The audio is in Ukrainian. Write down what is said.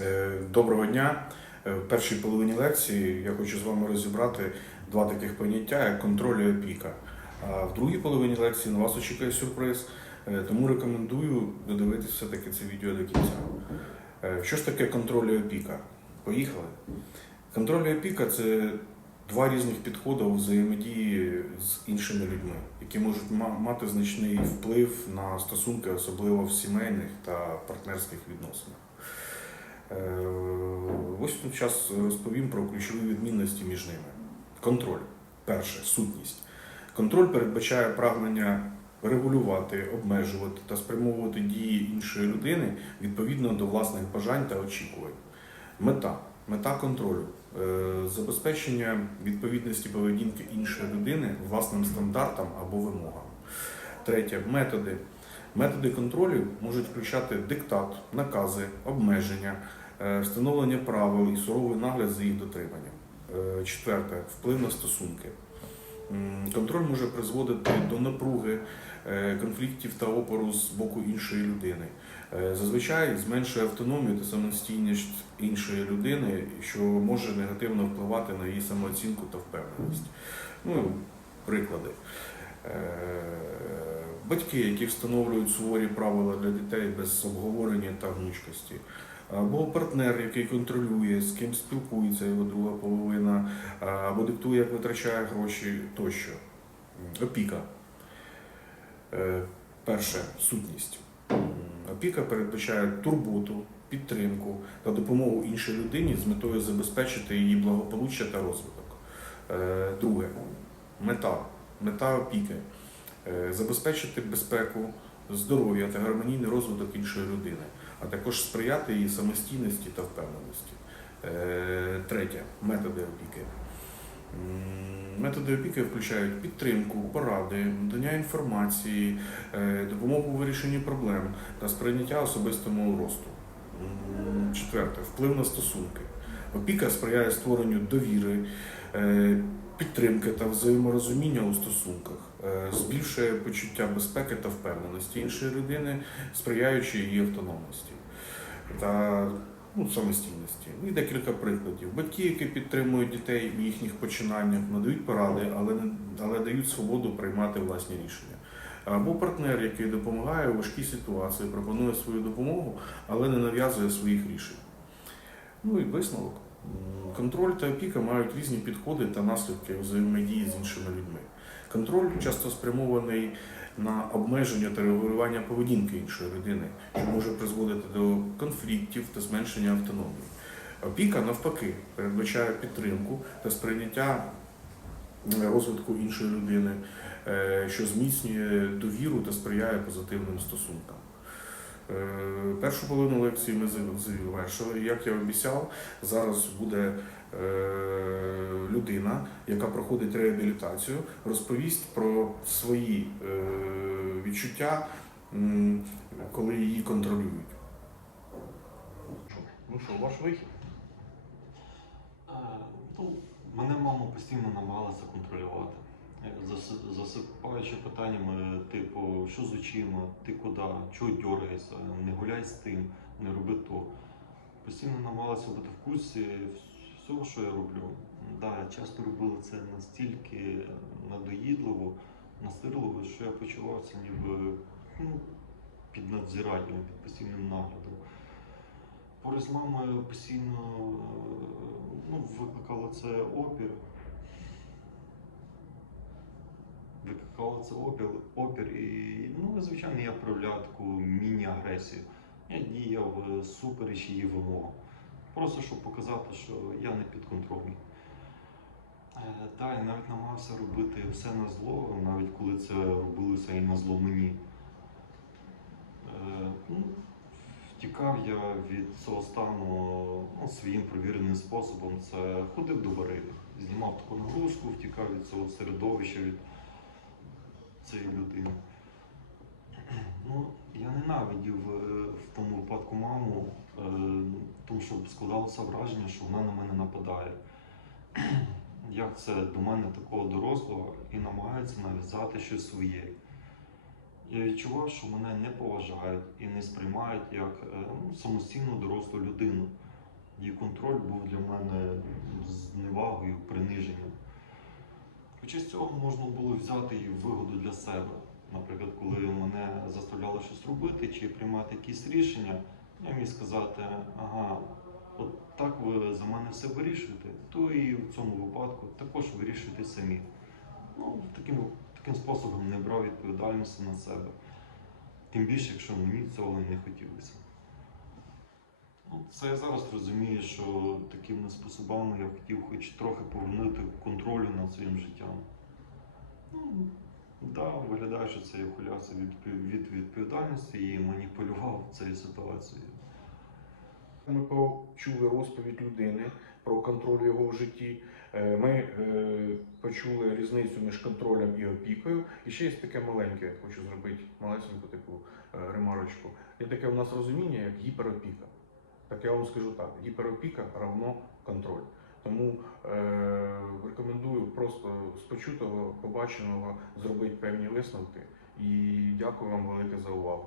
Е, Доброго дня. Е, В першій половині лекції я хочу з вами розібрати два таких поняття, як контроль і опіка. А в другій половині лекції на вас очікує сюрприз, е, тому рекомендую додивитися все-таки це відео до кінця. Що ж таке контроль і опіка? Поїхали. Контроль і опіка це два різних підходи у взаємодії з іншими людьми, які можуть мати значний вплив на стосунки, особливо в сімейних та партнерських відносинах. Е, Ось тут зараз розповім про ключові відмінності між ними. Контроль. Перше сутність. Контроль передбачає прагнення регулювати, обмежувати та спрямовувати дії іншої людини відповідно до власних бажань та очікувань. Мета. Мета контролю е, забезпечення відповідності поведінки іншої людини власним стандартам або вимогам. Третє методи. Методи контролю можуть включати диктат, накази, обмеження, встановлення правил і суровий нагляд за їх дотриманням. Е, Четверте вплив на стосунки. Контроль може призводити до напруги, е, конфліктів та опору з боку іншої людини. Е, Зазвичай зменшує автономію та самостійність іншої людини, що може негативно впливати на її самооцінку та впевненість. Ну, приклади. Е, Батьки, які встановлюють суворі правила для дітей без обговорення та гнучкості. Або партнер, який контролює, з ким спілкується його друга половина, або диктує, як витрачає гроші тощо. Опіка. Е, Перше сутність. Опіка передбачає турботу, підтримку та допомогу іншій людині з метою забезпечити її благополуччя та розвиток. Е, Друге мета. Мета опіки Е, забезпечити безпеку, здоров'я та гармонійний розвиток іншої людини, а також сприяти її самостійності та впевненості. Е, Третє методи опіки. Методи опіки включають підтримку, поради, надання інформації, е, допомогу у вирішенні проблем та сприйняття особистому росту. Четверте вплив на стосунки. Опіка сприяє створенню довіри, е, підтримки та взаєморозуміння у стосунках, е, збільшує почуття безпеки та впевненості іншої людини, сприяючи її автономності та ну, самостійності. І декілька прикладів. Батьки, які підтримують дітей в їхніх починаннях, надають поради, але, але дають свободу приймати власні рішення. Або партнер, який допомагає у важкій ситуації, пропонує свою допомогу, але не нав'язує своїх рішень. Ну і висновок. Контроль та опіка мають різні підходи та наслідки взаємодії з іншими людьми. Контроль часто спрямований на обмеження та регулювання поведінки іншої людини, що може призводити до конфліктів та зменшення автономії. Опіка, навпаки, передбачає підтримку та сприйняття е, розвитку іншої людини, е, що зміцнює довіру та сприяє позитивним стосункам. Е, Першу половину лекції ми завершили. Як я обіцяв, зараз буде е, людина, яка проходить реабілітацію, розповість про свої е, відчуття, коли її контролюють. Ну що, ваш вихід? Е, Ну, мене мама постійно намагалася контролювати. Зас- Засипаючи питаннями, типу, що з очима, ти куди, чого дергаєшся, не гуляй з тим, не роби то. Постійно намагалася бути в курсі всього, що я роблю. Да, часто робила це настільки надоїдливо, настирливо, що я почувався ніби ну, під надзиранням, під постійним наглядом. Поруч з мамою постійно е, ну, викликало це опір. Викликало це опір, опір і, ну, звичайно, я проявляв таку міні-агресію. Я діяв е, супереч її вимогам. Просто щоб показати, що я не підконтрольний. Е, Та, я навіть намагався робити все на зло, навіть коли це робилося і на зло мені. Е, ну, Втікав я від цього стану ну, своїм провіреним способом. Це ходив до бари, знімав таку нагрузку, втікав від цього середовища, від цієї людини. Ну, я ненавидів е, в тому випадку маму, е, тому що складалося враження, що вона на мене нападає. Як це до мене такого дорослого і намагається нав'язати щось своє. Я відчував, що мене не поважають і не сприймають як е, ну, самостійну дорослу людину. Її контроль був для мене зневагою, приниженням. Хоча з цього можна було взяти і вигоду для себе. Наприклад, коли мене заставляли щось робити чи приймати якісь рішення, я міг сказати, ага, от так ви за мене все вирішуєте, то і в цьому випадку також вирішуйте самі. Ну, таким, таким способом не брав відповідальності на себе. Тим більше, якщо мені цього не хотілося. Ну, Це я зараз розумію, що такими способами я хотів хоч трохи повернути контролю над своїм життям. Ну, да, виглядає, що це я ухилявся від, від відповідальності і маніпулював цією ситуацією. Ми почули розповідь людини про контроль його в житті. Е, Ми е, почули різницю між контролем і опікою. І ще є таке маленьке, хочу зробити малесеньку таку е, ремарочку. Є таке у нас розуміння, як гіперопіка. Так я вам скажу так: гіперопіка равно контроль. Тому е, рекомендую просто з почутого, побаченого зробити певні висновки. І дякую вам велике за увагу.